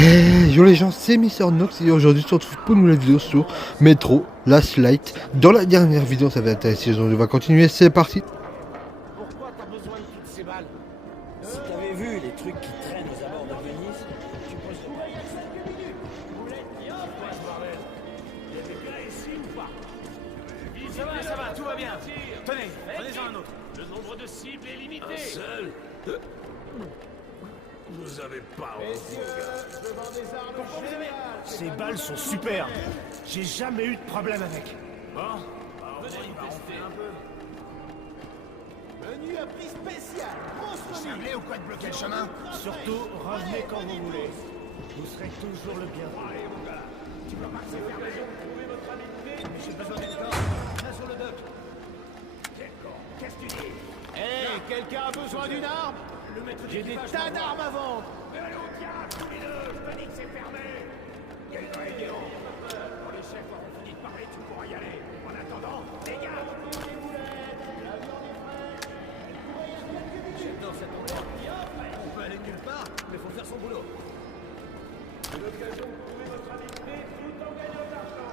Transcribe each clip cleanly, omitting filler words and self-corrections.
Hey, yo les gens, c'est Mister Nox et aujourd'hui on se retrouve pour une nouvelle vidéo sur Metro Last Light. Dans la dernière vidéo ça avait intéressé, donc on va continuer, c'est parti. Pourquoi t'as besoin de toutes ces balles? Si t'avais vu les trucs qui traînent aux abords de Venise, tu poserais pas une seule minute. C'est quoi ce bordel? Il y a des gars ici ou pas? Ça va, tout va bien. Tenez, prenez-en un autre. Le nombre de cibles est limité. Un seul? Vous avez pas honte, Pourquoi vous avez... Ces balles sont super. J'ai jamais eu de problème avec. Bon, venez, on va tester un peu. Menu à prix spécial, grosse Vous savez ou quoi de bloquer le chemin? Surtout, revenez quand vous voulez. Vous serez toujours le bienvenu. Allez, mon gars, tu peux pas c'est fermé. Trouvez votre amitié. J'ai besoin d'être là. Viens sur le dock. Qu'est-ce que tu dis? Hé, quelqu'un a besoin d'une arme? J'ai des tas d'armes à vendre. Mais allez au diable, tous les deux. Je te dis que c'est fermé. Quelle réunion. Quand les chefs auront fini de parler, tu pourras y aller. En attendant, dégage. J'adore cet endroit. On peut aller nulle part, mais faut faire son boulot. C'est l'occasion de trouver votre amitié tout en gagnant de l'argent.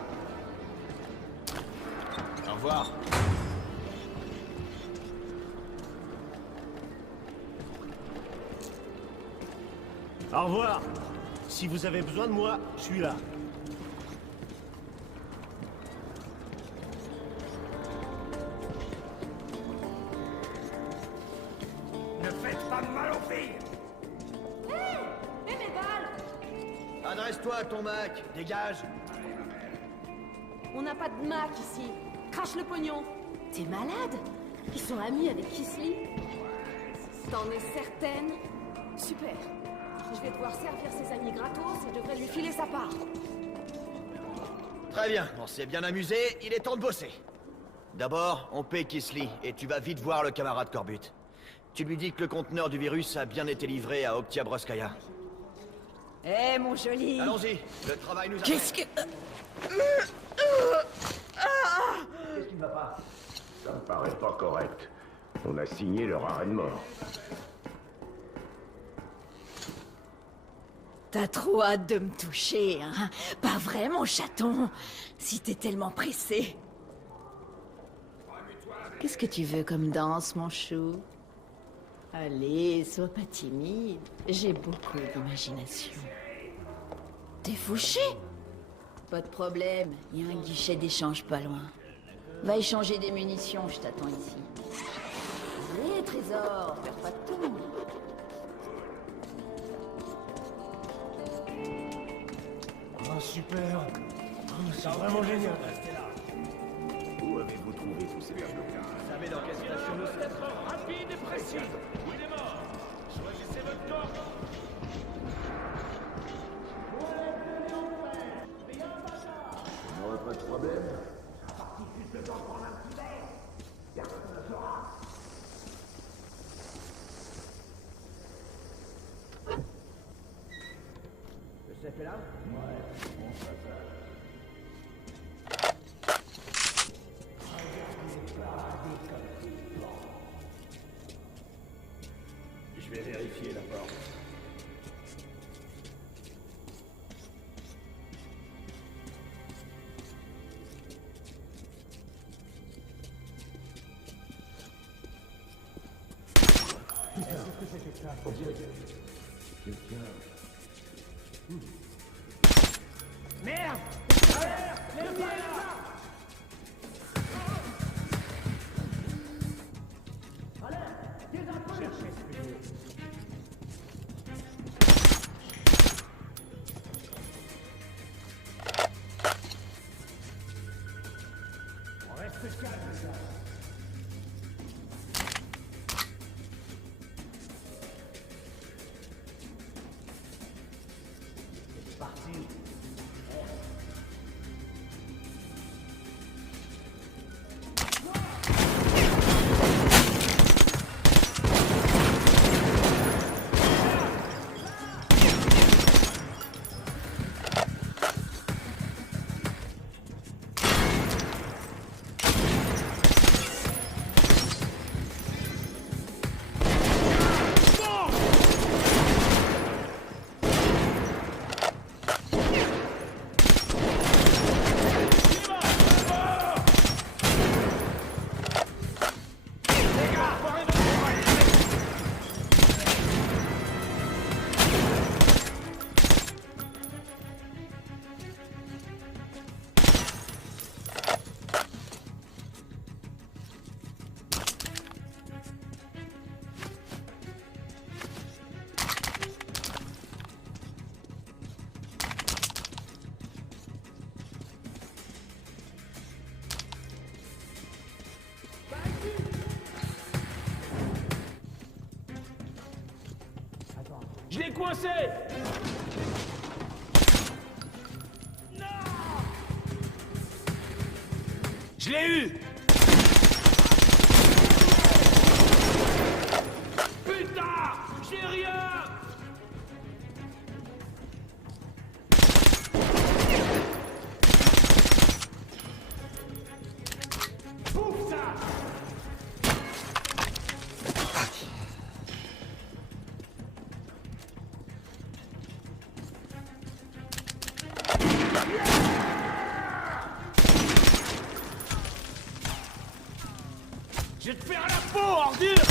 Au revoir. Au revoir. Si vous avez besoin de moi, je suis là. Ne faites pas de mal aux filles. Et mes balles! Adresse-toi à ton Mac, dégage. On n'a pas de Mac ici. Crache le pognon. T'es malade? Ils sont amis avec Kisly? T'en es certaine? Super. Je vais devoir servir ses amis gratos et je devrais lui filer sa part. Très bien, on s'est bien amusé, il est temps de bosser. D'abord, on paie Kisly, et tu vas vite voir le camarade Corbut. Tu lui dis que le conteneur du virus a bien été livré à Oktyabroskaya. Eh, mon joli! Allons-y, le travail nous attend. Qu'est-ce que... Qu'est-ce qui ne va pas? Ça me paraît pas correct. On a signé leur arrêt de mort. T'as trop hâte de me toucher, hein? Pas vrai, mon chaton? Si t'es tellement pressé. Qu'est-ce que tu veux comme danse, mon chou? Allez, sois pas timide. J'ai beaucoup d'imagination. T'es fauché? Pas de problème, il y a un guichet d'échange pas loin. Va échanger des munitions, je t'attends ici. Allez, trésor, perds pas de tout. Oh, super. Oh, c'est vraiment génial. Où avez-vous trouvé tous ces tableaux? Vous savez dans quelle station nous sommes? Être rapide et précis. Il est mort. Choisissez votre corps. On n'aurait pas de problème? Le chef est là? Je vais vérifier la porte. Merde! Merde! On reste calme, les gars. C'est parti. coincé! Non! Je l'ai eu! Putain! J'ai rien! Ouf ça! Je vais te faire à la peau, ordure!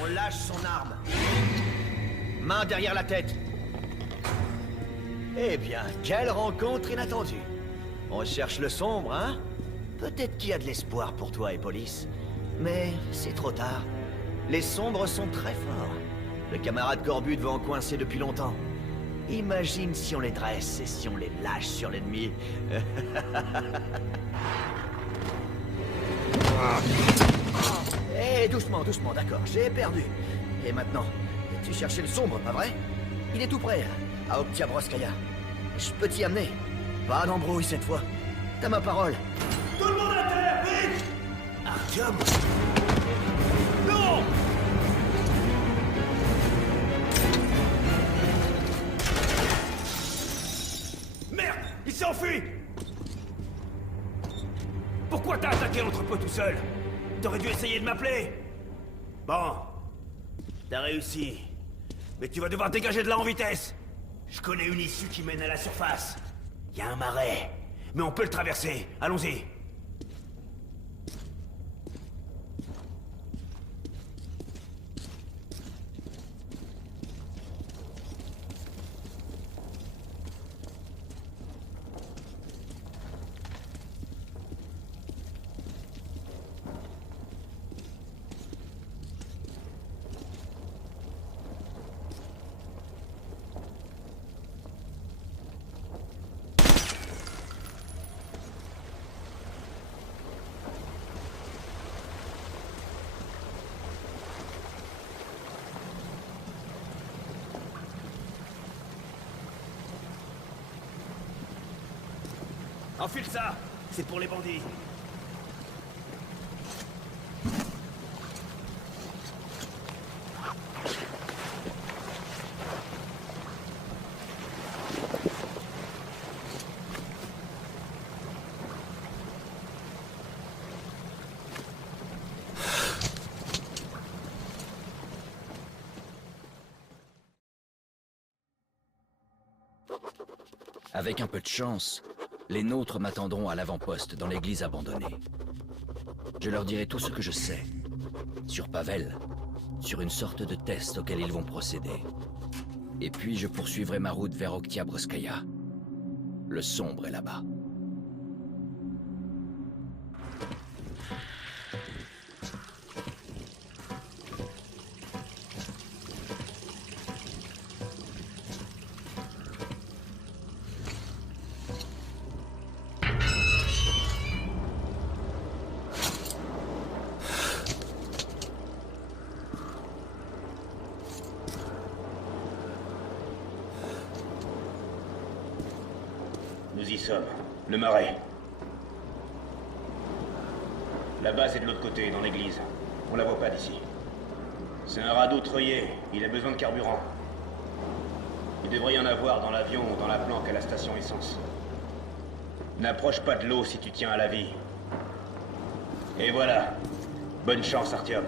On lâche son arme. Main derrière la tête. Eh bien, quelle rencontre inattendue. On cherche le sombre, hein? Peut-être qu'il y a de l'espoir pour toi, Hippolyte. Mais c'est trop tard. Les sombres sont très forts. Le camarade Corbude va en coincer depuis longtemps. Imagine si on les dresse et si on les lâche sur l'ennemi. Eh, doucement, doucement, d'accord, j'ai perdu. Et maintenant, tu cherchais le sombre, pas vrai? Il est tout près, à Oktябrskaya. Je peux t'y amener. Pas d'embrouille cette fois. T'as ma parole. Tout le monde à terre, vite! Artyom! Non! Merde! Il s'est enfui! Pourquoi t'as attaqué l'entrepôt tout seul? T'aurais dû essayer de m'appeler! Bon. T'as réussi. Mais tu vas devoir dégager de là en vitesse! Je connais une issue qui mène à la surface. Il y a un marais. Mais on peut le traverser. Allons-y. Enfile ça! C'est pour les bandits! Avec un peu de chance, les nôtres m'attendront à l'avant-poste dans l'église abandonnée. Je leur dirai tout ce que je sais. Sur Pavel, sur une sorte de test auquel ils vont procéder. Et puis je poursuivrai ma route vers Oktябrskaya. Le sombre est là-bas. Nous y sommes. Le marais. La base est de l'autre côté, dans l'église. On la voit pas d'ici. C'est un radeau treuillé. Il a besoin de carburant. Il devrait y en avoir dans l'avion ou dans la planque à la station essence. N'approche pas de l'eau si tu tiens à la vie. Et voilà. Bonne chance, Artyom.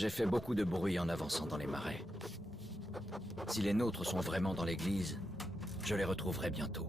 J'ai fait beaucoup de bruit en avançant dans les marais. Si les nôtres sont vraiment dans l'église, je les retrouverai bientôt.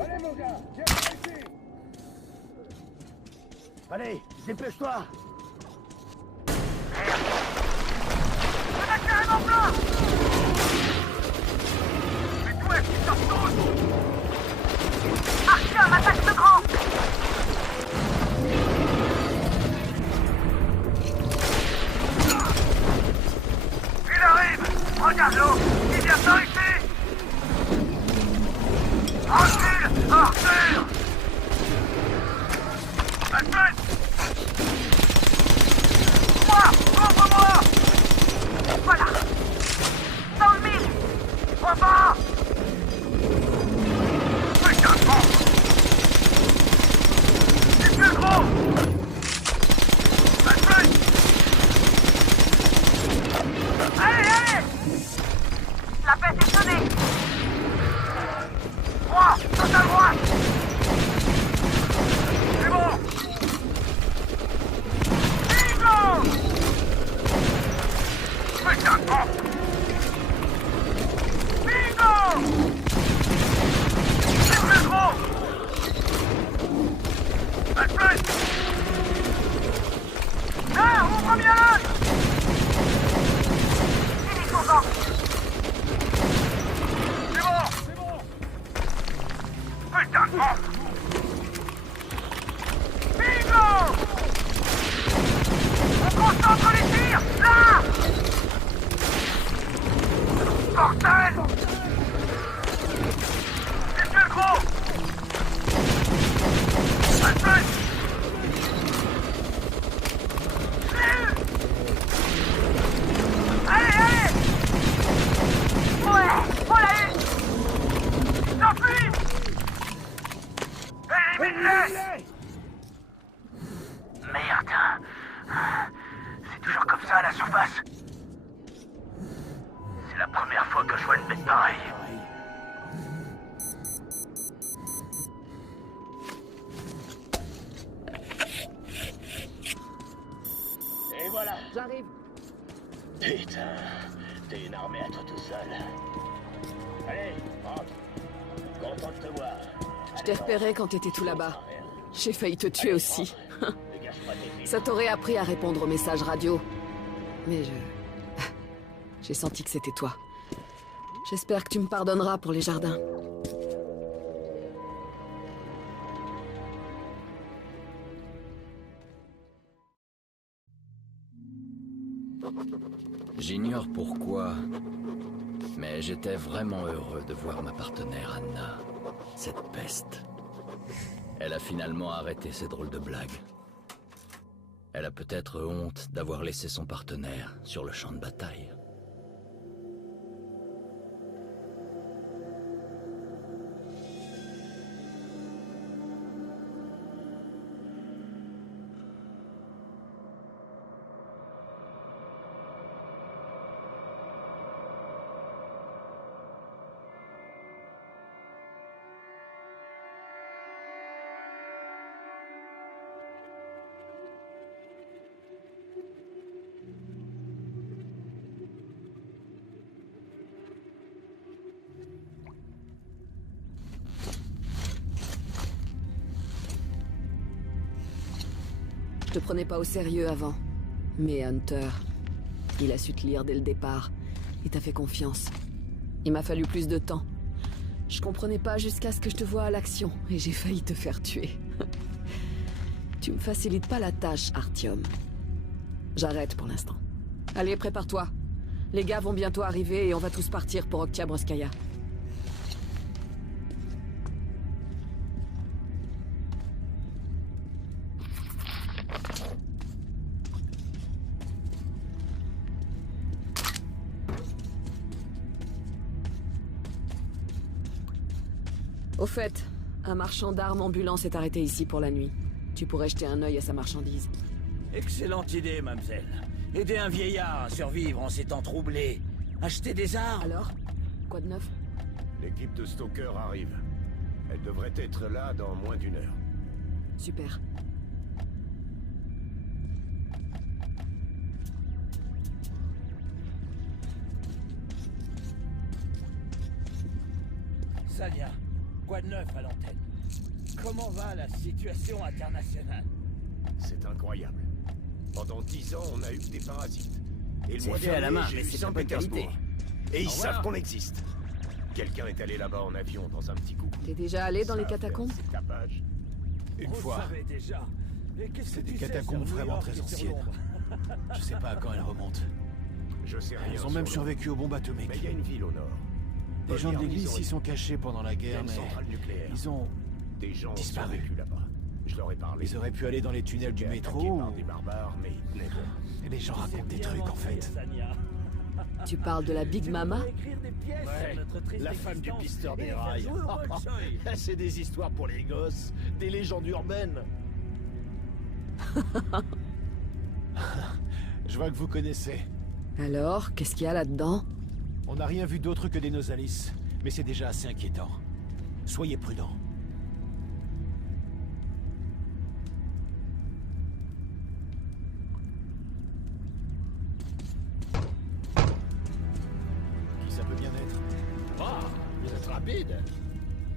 Allez, mon gars, viens par ici. Allez, dépêche-toi. Artyom, attaque le grand! Il arrive! Regarde-le! Il vient par ici! Recule! Arthur! Alfred! Moi! Ouvre-moi! Voilà! Dans le mille! En bas! Putain de bon! C'est plus gros! Alfred! Allez, allez! La peste est sonnée! 3, saute à droite! C'est bon! Bingo! Putain de bon! Bingo! C'est plus gros! Alfred! Ah, ouvre bien l'œil! Finis son temps! C'est bon! C'est bon! Putain de bon! Bingo! On concentre les tirs! Là! Bordel! C'est plus gros! Alfred! Allez, allez! Ouais, on l'a eu! J'enfuis! Élimine-les! Merde! C'est toujours comme ça à la surface. C'est la première fois que je vois une bête pareille. Et voilà. J'arrive. Putain, t'es une armée à toi tout seul. Allez, rentre. Content de te voir. Je t'ai repéré quand t'étais tout là-bas. J'ai failli te tuer aussi. Ça t'aurait appris à répondre aux messages radio. Mais j'ai senti que c'était toi. J'espère que tu me pardonneras pour les jardins. J'ignore pourquoi, mais j'étais vraiment heureux de voir ma partenaire Anna, cette peste. Elle a finalement arrêté ces drôles de blagues. Elle a peut-être honte d'avoir laissé son partenaire sur le champ de bataille. Je te prenais pas au sérieux avant. Mais Hunter, il a su te lire dès le départ. Il t'a fait confiance. Il m'a fallu plus de temps. Je comprenais pas jusqu'à ce que je te vois à l'action, et j'ai failli te faire tuer. Tu me facilites pas la tâche, Artyom. J'arrête pour l'instant. Allez, prépare-toi. Les gars vont bientôt arriver et on va tous partir pour Oktyabrskaya. Au fait, un marchand d'armes ambulant s'est arrêté ici pour la nuit. Tu pourrais jeter un œil à sa marchandise. Excellente idée, mademoiselle. Aider un vieillard à survivre en ces temps troublés. Acheter des armes. Alors? Quoi de neuf? L'équipe de Stalker arrive. Elle devrait être là dans moins d'1 heure. Super. Sania, Quoi de neuf à l'antenne? Comment va la situation internationale? C'est incroyable. Pendant 10 ans, on a eu que des parasites. Et le C'est mois fait à la dernier, main, j'ai mais eu c'est ça de bonne Pétersbourg. qualité. Et ils Au savent revoir. qu'on existe. Quelqu'un est allé là-bas en avion dans un petit coucou. T'es déjà allé dans les catacombes? C'est tapage. Une On fois. le savait déjà. Et qu'est-ce C'est que des tu sais catacombes sur New vraiment York très et sur anciennes. Londres? Je sais pas à quand elles remontent. Je sais rien. Ils ont sur même le- survécu aux bombes atomiques. Mais il y a une ville au nord. Les gens de Regarde, l'église ils ont- s'y sont cachés pendant la Il y a guerre, une mais centrale nucléaire. ils ont... Des gens ont disparu. survécu là-bas. Je leur ai parlé. Ils auraient pu aller dans les tunnels du Ils étaient métro attaqués par ou... des barbares, mais ils tenaient bon. Et les gens racontent des Bien trucs en mentir, fait. Sania. Tu parles de la Big Tu Mama? voudrais écrire des pièces Ouais, sur notre triste la femme du existence pisteur et des les faire rails. jouer au Bolchoï. C'est des histoires pour les gosses, des légendes urbaines. Je vois que vous connaissez. Alors, qu'est-ce qu'il y a là-dedans? On n'a rien vu d'autre que des Nosalis, mais c'est déjà assez inquiétant. Soyez prudents. Qui ça peut bien être? Ah, vous êtes rapide.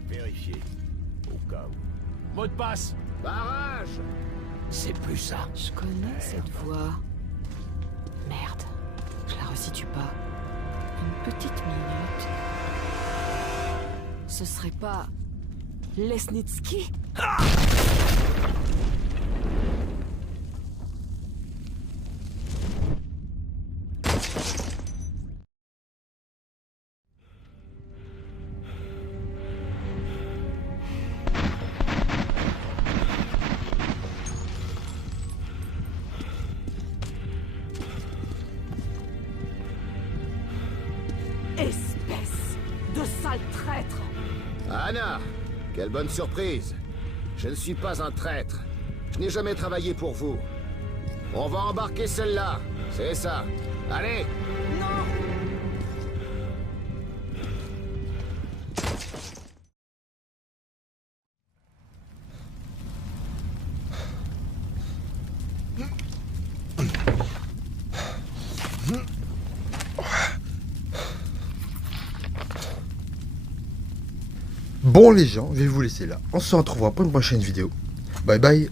Vérifiez. Au cas où. Mot de passe. Barrage! C'est plus ça. Je connais cette voix. Merde, je la resitue pas. Une petite minute. Ce serait pas... Lesnitsky? Espèce de sale traître! Anna, quelle bonne surprise. Je ne suis pas un traître. Je n'ai jamais travaillé pour vous. On va embarquer celle-là, c'est ça. Allez! Bon les gens, je vais vous laisser là. On se retrouvera pour une prochaine vidéo. Bye bye.